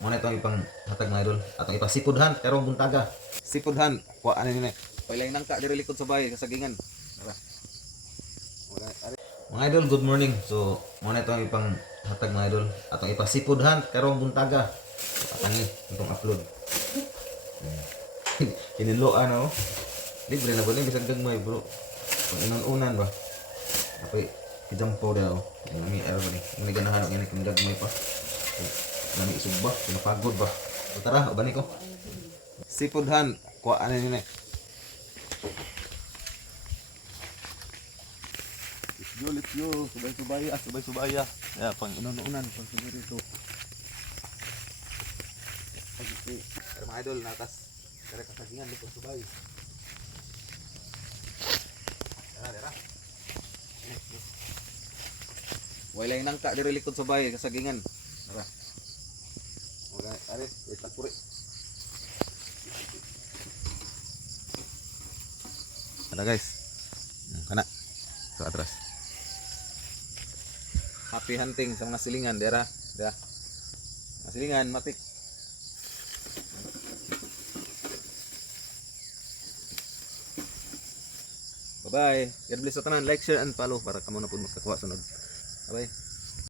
Muna itong ipang hatag mga idol. Atong ipasipudhan karong buntaga. Sipudhan. Kuha ano nini. Pailay nang ka diri likod sa bahay kasagingan. Tara. Mga idol, good morning. So, muna itong ipang hatag mga idol. Atong ipasipudhan karong buntaga. Atang itong upload. Kiniloan ako. Libre na ba ni bisag gagmay bro. Pag inon-unan ba. Apoy kijampo daw. Ang mi error ni. Muni ganahan og ini kung gagmay pa. Nami isog ba? Pinapagod ba? So, tara, ubani ko. Sipudhan. Kuha ano nini. Let's go. Subay-subaya. Ya, pang inon-unan. Pang sinurito. Pero mga idol, natas. Kaya kasagingan likod subay. Tara. Walay nang ka diri likod subay kasagingan. Tara. Wala, are, wait lang puri. Ada guys. Kana. So atras. Happy hunting sa mga silingan, dera. Dera. Mga silingan, matik. Bye-bye. God bless sa tanan. Like, share, and follow para kamo na po makakuha sunod. Bye-bye.